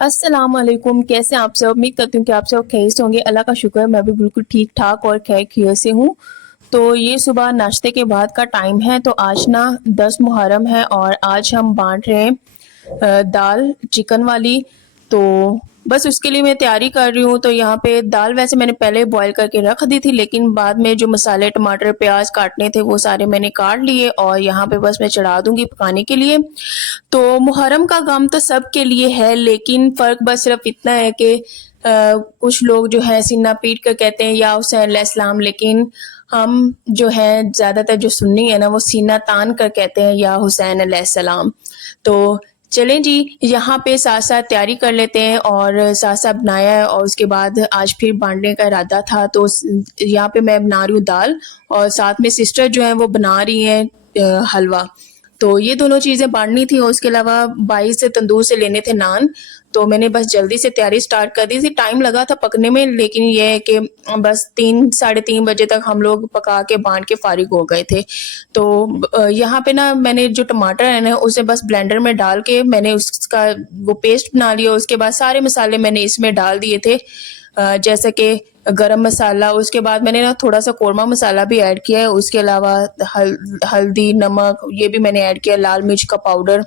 अस्सलाम वालेकुम। कैसे हैं आप सब? उम्मीद करती हूँ कि आप सब खैरियत से होंगे। अल्लाह का शुक्र है, मैं भी बिल्कुल ठीक ठाक और खैर खैरियत से हूँ। तो ये सुबह नाश्ते के बाद का टाइम है। तो आज ना 10 मुहर्रम है और आज हम बांट रहे हैं दाल चिकन वाली। तो बस उसके लिए मैं तैयारी कर रही हूँ। तो यहाँ पे दाल वैसे मैंने पहले बॉईल करके रख दी थी, लेकिन बाद में जो मसाले टमाटर प्याज काटने थे वो सारे मैंने काट लिए और यहाँ पे बस मैं चढ़ा दूंगी पकाने के लिए। तो मुहर्रम का गम तो सबके लिए है, लेकिन फ़र्क बस सिर्फ इतना है कि कुछ लोग जो है सीना पीट कर कहते हैं या हुसैन अलैहिस्सलाम, लेकिन हम जो है ज़्यादातर जो सुन्नी है ना वो सीना तान कर कहते हैं या हुसैन अलैहिस्सलाम। तो चलें जी, यहाँ पे साथ-साथ तैयारी कर लेते हैं और साथ-साथ बनाया है और उसके बाद आज फिर बाँटने का इरादा था। तो यहाँ पे मैं बना रही हूँ दाल और साथ में सिस्टर जो है वो बना रही हैं हलवा। तो ये दोनों चीज़ें बाँटनी थी और उसके अलावा भाई से तंदूर से लेने थे नान। तो मैंने बस जल्दी से तैयारी स्टार्ट कर दी थी। टाइम लगा था पकने में, लेकिन ये है कि बस 3 साढ़े 3 बजे तक हम लोग पका के बाँट के फ़ारिग हो गए थे। तो यहाँ पे ना मैंने जो टमाटर है ना उसे बस ब्लेंडर में डाल के मैंने उसका वो पेस्ट बना लिया। उसके बाद सारे मसाले मैंने इसमें डाल दिए थे, जैसे कि गरम मसाला। उसके बाद मैंने ना थोड़ा-सा कोरमा मसाला भी ऐड किया है। उसके अलावा हल्दी, नमक ये भी मैंने ऐड किया, लाल मिर्च का पाउडर।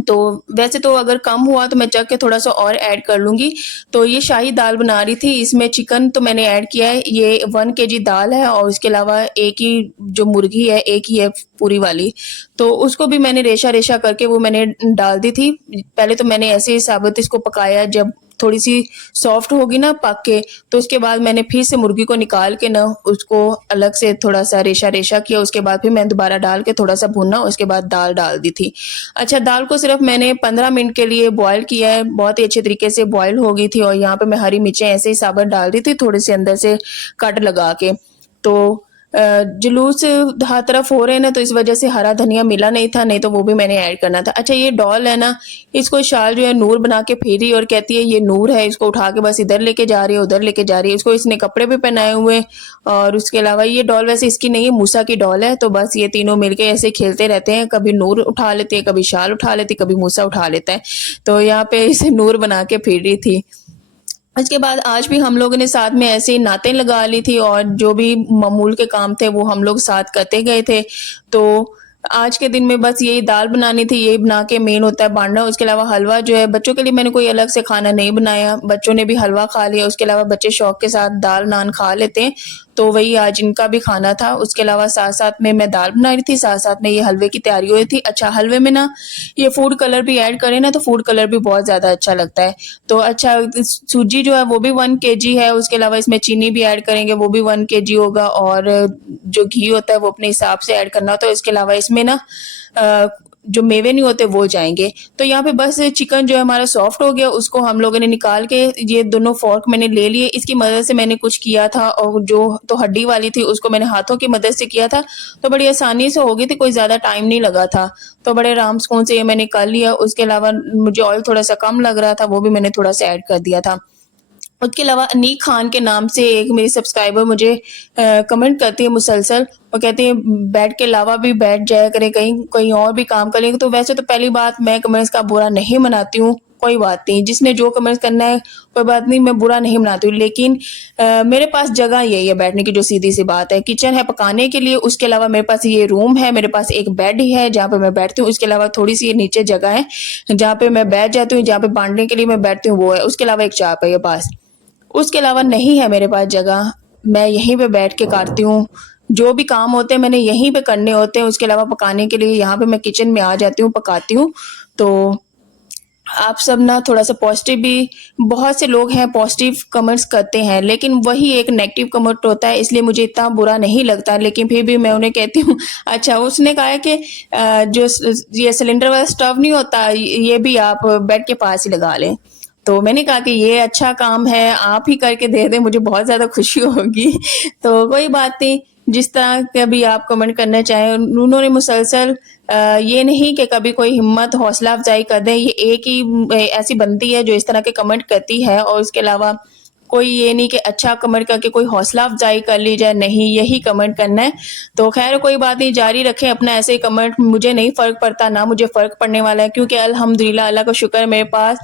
तो वैसे तो अगर कम हुआ तो मैं चख के थोड़ा-सा और ऐड कर लूँगी। तो ये शाही दाल बना रही थी, इसमें चिकन तो मैंने ऐड किया है। ये 1 केजी दाल है और उसके अलावा एक ही जो मुर्गी है, एक ही है पूरी वाली। तो उसको भी मैंने रेशा-रेशा करके वो मैंने डाल दी थी। पहले तो मैंने ऐसे ही साबुत इसको पकाया, जब थोड़ी-सी सॉफ्ट होगी ना पक के, तो उसके बाद मैंने फिर से मुर्गी को निकाल के ना उसको अलग से थोड़ा-सा रेशा-रेशा किया। उसके बाद फिर मैंने दोबारा डाल के थोड़ा-सा भूना, उसके बाद दाल डाल दी थी। अच्छा, दाल को सिर्फ़ मैंने 15 मिनट के लिए बॉयल किया है, बहुत ही अच्छे तरीके से बॉयल हो गई थी और यहाँ पे मैं हरी मिर्चें ऐसे ही साबुत डाल दी थी, थोड़े-से अंदर से कट लगा के। तो जुलूस हर तरफ हो रहे हैं ना, तो इस वज़ह से हरा धनिया मिला नहीं था, नहीं तो वो भी मैंने ऐड करना था। अच्छा, ये डॉल है ना, इसको शाल जो है नूर बना के फेरी और कहती है ये नूर है, इसको उठा के बस इधर लेके जा रही है, उधर लेके जा रही है। इसको इसने कपड़े भी पहनाए हुए हैं और उसके अलावा ये डॉल वैसे इसकी नहीं है, मूसा की डॉल है। तो बस ये तीनों मिलके ऐसे खेलते रहते हैं, कभी नूर उठा लेती है, कभी शाल उठा लेती है, कभी मूसा उठा लेता है। तो यहाँ पे इसे नूर बना के फेर रही थी। इसके बाद आज भी हम लोगों ने साथ में ऐसे ही नातें लगा ली थी और जो भी मामूल के काम थे वो हम लोग साथ करते गए थे। तो आज के दिन में बस यही दाल बनानी थी, यही बना के मेन होता है बाँटना। उसके अलावा हलवा जो है बच्चों के लिए मैंने कोई अलग से खाना नहीं बनाया, बच्चों ने भी हलवा खा लिया। उसके अलावा बच्चे शौक के साथ दाल नान खा लेते हैं, तो वही आज इनका भी खाना था। उसके अलावा साथ-साथ में मैं दाल बना रही थी, साथ-साथ में ये हलवे की तैयारी हो रही थी। अच्छा, हलवे में ना ये फूड कलर भी ऐड करें ना तो फूड कलर भी बहुत ज़्यादा अच्छा लगता है। तो अच्छा, सूजी जो है वो भी 1 केजी है, उसके अलावा इसमें चीनी भी ऐड करेंगे, वो भी 1 केजी होगा और जो घी होता है वो अपने हिसाब से ऐड करना होता है। इसके अलावा इसमें ना अ, जो मेवे नहीं होते वो जाएँगे। तो यहाँ पे बस चिकन जो है हमारा सॉफ्ट हो गया, उसको हम लोगों ने निकाल के ये दोनों फ़ोर्क मैंने ले लिए। इसकी मदद से मैंने कुछ किया था और जो तो हड्डी वाली थी उसको मैंने हाथों की मदद से किया था, तो बड़ी आसानी से हो गई थी, कोई ज़्यादा टाइम नहीं लगा था। तो बड़े आराम सुकून से ये मैंने कर लिया। उसके अलावा मुझे ऑयल थोड़ा-सा कम लग रहा था, वो भी मैंने थोड़ा-सा ऐड कर दिया था। उसके अलावा अनीक खान के नाम से एक मेरी सब्सक्राइबर मुझे कमेंट करती है मुसलसल और कहती है बेड के अलावा भी बैठ जाया करें, कहीं कहीं और भी काम करें। तो वैसे तो पहली बात, मैं कमेंट्स का बुरा नहीं मनाती हूँ, कोई बात नहीं, जिसने जो कमेंट्स करना है कोई बात नहीं, मैं बुरा नहीं मनाती हूँ। लेकिन मेरे पास जगह यही है बैठने की, जो सीधी सी बात है। किचन है पकाने के लिए, उसके अलावा मेरे पास ये रूम है, मेरे पास एक बेड ही है जहाँ पे मैं बैठती हूँ। उसके अलावा थोड़ी सी नीचे जगह है जहाँ पे मैं बैठ जाती हूँ, जहाँ पे बांटने के लिए मैं बैठती हूँ वो है। उसके अलावा एक चारपाई है बस। उसके अलावा नहीं है मेरे पास जगह, मैं यहीं पे बैठ के काटती हूँ। जो भी काम होते हैं मैंने यहीं पे करने होते हैं, उसके अलावा पकाने के लिए यहाँ पे मैं किचन में आ जाती हूँ, पकाती हूँ। तो आप सब ना थोड़ा-सा पॉज़िटिव भी, बहुत से लोग हैं पॉज़िटिव कमेंट्स करते हैं, लेकिन वही एक नेगेटिव कमेंट होता है, इसलिए मुझे इतना बुरा नहीं लगता, लेकिन फिर भी मैं उन्हें कहती हूँ अच्छा, उसने कहा है कि जो ये सिलेंडर वाला स्टोव नहीं होता, ये भी आप बेड के पास ही लगा लें। तो मैंने कहा कि ये अच्छा काम है, आप ही करके दे दें, मुझे बहुत ज़्यादा खुशी होगी। तो कोई बात नहीं, जिस तरह का भी आप कमेंट करना चाहें। उन्होंने मुसलसल ये नहीं कि कभी कोई हिम्मत हौसला अफ़ज़ाई कर दें, ये एक ही ऐसी बंदी है जो इस तरह के कमेंट करती है और इसके अलावा कोई ये नहीं कि अच्छा कमेंट करके कोई हौसला अफजाई कर ली जाए, नहीं यही कमेंट करना है। तो खैर कोई बात नहीं, जारी रखें अपना ऐसे ही कमेंट, मुझे नहीं फ़र्क पड़ता, ना मुझे फ़र्क पड़ने वाला है, क्योंकि अल्हम्दुलिल्लाह अल्लाह का शुक्र है मेरे पास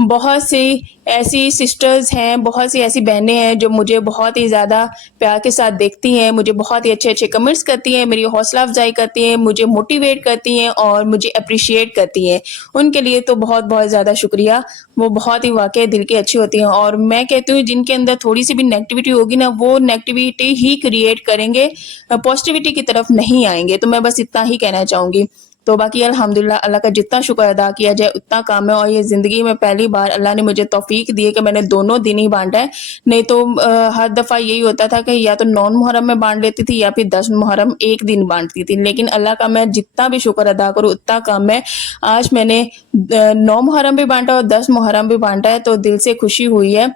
बहुत सी ऐसी सिस्टर्स हैं, बहुत सी ऐसी बहनें हैं जो मुझे बहुत ही ज़्यादा प्यार के साथ देखती हैं, मुझे बहुत ही अच्छे-अच्छे कमेंट्स करती हैं, मेरी हौसला अफजाई करती हैं, मुझे मोटिवेट करती हैं और मुझे एप्रिशिएट करती हैं। उनके लिए तो बहुत-बहुत ज़्यादा शुक्रिया, वो बहुत ही वाक़ई दिल की अच्छी होती हैं। और मैं कहती हूँ जिनके अंदर थोड़ी-सी भी नेगेटिविटी होगी ना, वो नेगेटिविटी ही क्रिएट करेंगे, पॉजिटिविटी की तरफ नहीं आएँगे। तो मैं बस इतना ही कहना चाहूँगी। तो बाकी अल्हम्दुलिल्लाह अल्लाह का जितना शुक्र अदा किया जाए उतना काम है, और ये ज़िंदगी में पहली बार अल्लाह ने मुझे तौफ़ीक दी है कि मैंने दोनों दिन ही बाँटा है। नहीं तो हर दफ़ा यही होता था कि या तो 9 मुहर्रम में बाँट लेती थी या फिर 10 मुहर्रम एक दिन बाँटती थी। लेकिन अल्लाह का मैं जितना भी शुक्र अदा करूँ उतना कम है। आज मैंने 9 मुहर्रम भी बाँटा और 10 मुहर्रम भी बाँटा है, तो दिल से खुशी हुई है।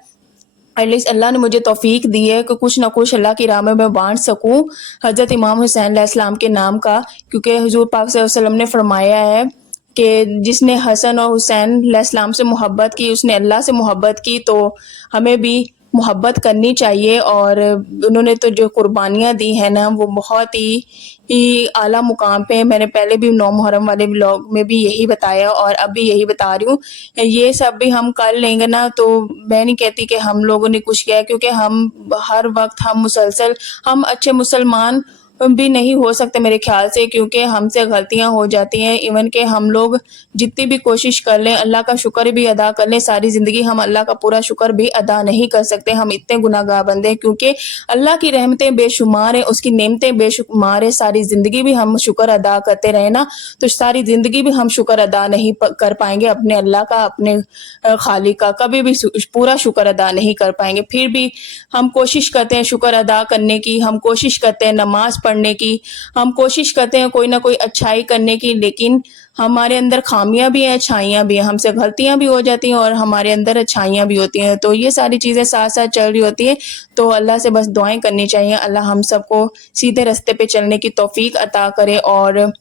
एटलीस्ट अल्लाह ने मुझे तौफ़ीक दी है कि कुछ ना कुछ अल्लाह की राह में मैं बाँट सकूँ, हज़रत इमाम हुसैन अलैहिस्सलाम के नाम का। क्योंकि हुज़ूर पाक सल्लल्लाहु अलैहि वसल्लम ने फ़रमाया है कि जिसने हसन और हुसैन अलैहिस्सलाम से मोहब्बत की, उसने अल्लाह से मोहब्बत की, तो हमें भी मोहब्बत करनी चाहिए। और उन्होंने तो जो कुर्बानियाँ दी हैं ना, वो बहुत ही आला मुकाम पे है। मैंने पहले भी 9 मुहर्रम वाले व्लॉग में भी यही बताया और अब भी यही बता रही हूँ। ये सब भी हम कर लेंगे ना, तो मैं नहीं कहती कि हम लोगों ने कुछ किया है, क्योंकि हम हर वक़्त हम मुसलसल हम अच्छे मुसलमान भी नहीं हो सकते मेरे ख़्याल से, क्योंकि हमसे गलतियाँ हो जाती हैं। इवन कि हम लोग जितनी भी कोशिश कर लें, अल्लाह का शुक्र भी अदा कर लें, सारी ज़िंदगी हम अल्लाह का पूरा शुक्र भी अदा नहीं कर सकते। हम इतने गुनाहगार बंदे हैं, क्योंकि अल्लाह की रहमतें बेशुमार हैं, उसकी नेमतें बेशुमार हैं। सारी ज़िंदगी भी हम शुक्र अदा करते रहें ना, तो सारी ज़िंदगी भी हम शुक्र अदा नहीं कर पाएँगे अपने अल्लाह का, अपने खालिक का, कभी भी पूरा शुक्र अदा नहीं कर पाएँगे। फिर भी हम कोशिश करते हैं शुक्र अदा करने की, हम कोशिश करते हैं नमाज़ पढ़ने की, हम कोशिश करते हैं कोई ना कोई अच्छाई करने की, लेकिन हमारे अंदर खामियां भी हैं, अच्छाइयां भी हैं, हमसे गलतियां भी हो जाती हैं और हमारे अंदर अच्छाइयां भी होती हैं। तो ये सारी चीज़ें साथ साथ चल रही होती हैं। तो अल्लाह से बस दुआएं करनी चाहिए, अल्लाह हम सबको सीधे रास्ते पे चलने की तौफीक अता करे, और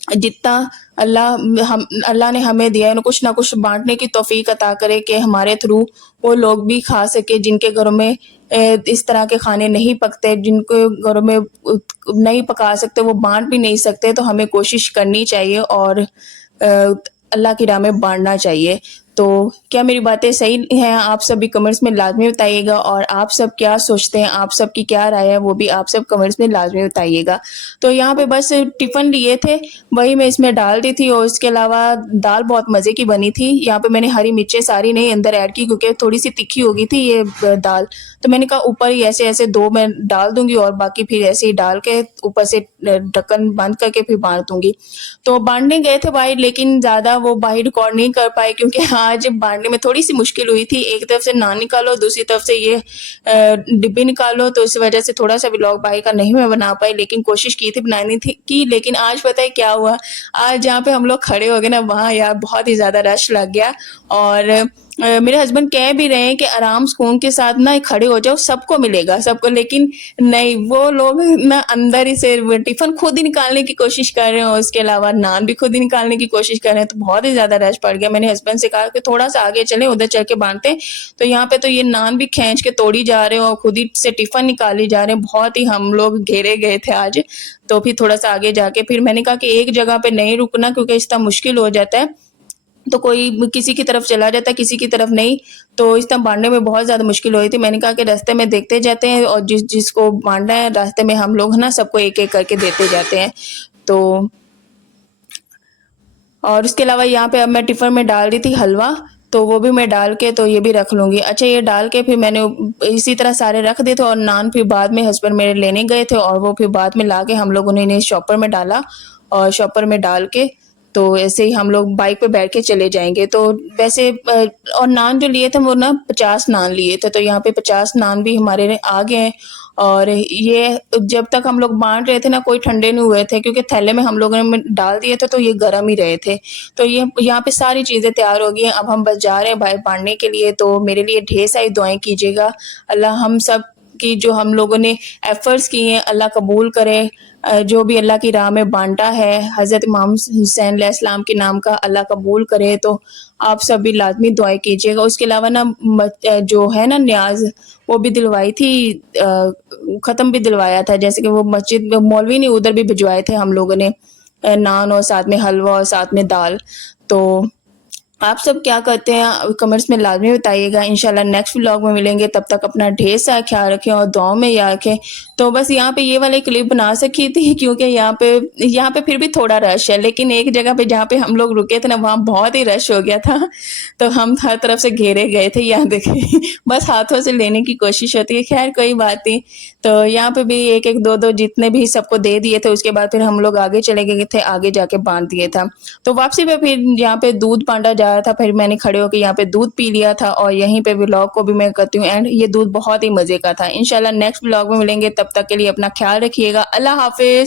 जितना अल्लाह ने हमें दिया है कुछ ना कुछ बांटने की तौफीक अता करे कि हमारे थ्रू वो लोग भी खा सके जिनके घरों में इस तरह के खाने नहीं पकते, जिनके घरों में नहीं पका सकते, वो बांट भी नहीं सकते। तो हमें कोशिश करनी चाहिए और अल्लाह की राह में बांटना चाहिए। तो क्या मेरी बातें सही हैं? आप सभी कमेंट्स में लाजमी बताइएगा, और आप सब क्या सोचते हैं, आप सब की क्या राय है, वो भी आप सब कमेंट्स में लाजमी बताइएगा। तो यहाँ पे बस टिफ़िन लिए थे, वही मैं इसमें डाल दी थी, और इसके अलावा दाल बहुत मज़े की बनी थी। यहाँ पे मैंने हरी मिर्चें सारी नहीं अंदर ऐड की, क्योंकि थोड़ी सी तीखी हो गई थी ये दाल। तो मैंने कहा ऊपर ही ऐसे ऐसे 2 मैं डाल दूंगी, और बाकी फिर ऐसे ही डाल के ऊपर से ढक्कन बंद करके फिर बांट दूंगी। तो बांटने गए थे बाहर, लेकिन ज़्यादा वो बाहर रिकॉर्ड नहीं कर पाए, क्योंकि आज बांटने में थोड़ी सी मुश्किल हुई थी। एक तरफ से नान निकालो, दूसरी तरफ से ये डिब्बी निकालो, तो इस वजह से थोड़ा सा व्लॉग बाहर का नहीं मैं बना पाई, लेकिन कोशिश की थी बनाने की। लेकिन आज पता है क्या हुआ, आज जहाँ पे हम लोग खड़े हो गए ना, वहाँ यार बहुत ही ज़्यादा रश लग गया। और मेरे हस्बैंड कह भी रहे हैं कि आराम सुकून के साथ ना खड़े हो जाओ, सबको मिलेगा सबको, लेकिन नहीं, वो लोग ना अंदर ही से टिफिन खुद ही निकालने की कोशिश कर रहे हैं, और उसके अलावा नान भी खुद ही निकालने की कोशिश कर रहे हैं। तो बहुत ही ज्यादा रश पड़ गया। मैंने हस्बैंड से कहा कि थोड़ा सा आगे चले, उधर चल के बांटते। तो यहाँ पे तो ये नान भी खींच के तोड़ी जा रहे हैं और खुद ही से टिफिन निकाली जा रहे हैं। बहुत ही हम लोग घेरे गए थे आज। तो फिर थोड़ा सा आगे जाके फिर मैंने कहा कि एक जगह पे नहीं रुकना, क्योंकि इसका मुश्किल हो जाता है, तो कोई किसी की तरफ चला जाता है, किसी की तरफ नहीं। तो इस तरह बांटने में बहुत ज़्यादा मुश्किल हो रही थी। मैंने कहा कि रास्ते में देखते जाते हैं, और जिसको बांटना है रास्ते में हम लोग ना सबको एक एक करके देते जाते हैं। तो और उसके अलावा यहाँ पे अब मैं टिफ़िन में डाल रही थी हलवा, तो वो भी मैं डाल के तो ये भी रख लूँगी। अच्छा, ये डाल के फिर मैंने इसी तरह सारे रख दिए थे, और नान फिर बाद में हस्बैंड मेरे लेने गए थे, और वो फिर बाद में ला के हम लोगों ने इन्हें शॉपर में डाला, और शॉपर में डाल के तो ऐसे ही हम लोग बाइक पे बैठ के चले जाएंगे। तो वैसे और नान जो लिए थे वो ना 50 नान लिए थे, तो यहाँ पे 50 नान भी हमारे आ गए हैं। और ये जब तक हम लोग बांट रहे थे ना, कोई ठंडे नहीं हुए थे, क्योंकि थैले में हम लोगों ने डाल दिए थे, तो ये गर्म ही रहे थे। तो ये यहाँ पे सारी चीज़ें तैयार हो गई हैं। अब हम बस जा रहे हैं बाहर बांटने के लिए। तो मेरे लिए ढेर सारी दुआएं कीजिएगा, अल्लाह हम सब की जो हम लोगों ने एफ़र्ट्स किए हैं अल्लाह कबूल करे। जो भी अल्लाह की राह में बाँटा है हज़रत इमाम हुसैन अलैहिस्सलाम के नाम का अल्लाह कबूल करे, तो आप सब भी लाज़मी दुआएँ कीजिएगा। उसके अलावा ना जो है ना न्याज़ वो भी दिलवाई थी, ख़त्म भी दिलवाया था, जैसे कि वो मस्जिद में मौलवी ने उधर भी भिजवाए थे हम लोगों ने नान और साथ में हलवा और साथ में दाल। तो आप सब क्या करते हैं कमेंट्स में लाज़मी बताइएगा। इंशाल्लाह नेक्स्ट व्लॉग में मिलेंगे, तब तक अपना ढेर सारा ख़्याल रखें और दुआओं में याद रखें। तो बस यहाँ पे ये वाली क्लिप बना सकी थी क्योंकि यहाँ पे फिर भी थोड़ा रश है, लेकिन एक जगह पे जहाँ पे हम लोग रुके थे ना वहाँ बहुत ही रश हो गया था। तो हम हर तरफ से घेरे गए थे, यहाँ देखिए बस हाथों से लेने की कोशिश होती है, खैर कोई बात नहीं। तो यहाँ पे भी 1-1 2-2 जितने भी सबको दे दिए थे, उसके बाद फिर हम लोग आगे चले गए थे, आगे जाके बाँट दिए था। तो वापसी पे फिर यहाँ पे दूध बाँटा जा रहा था, फिर मैंने खड़े होके यहाँ पे दूध पी लिया था और यहीं पे व्लॉग को भी मैं करती हूँ एंड। ये दूध बहुत ही मज़े का था। इंशाल्लाह नेक्स्ट व्लॉग में मिलेंगे, तब तक के लिए अपना ख्याल रखिएगा। अल्लाह हाफ़िज़।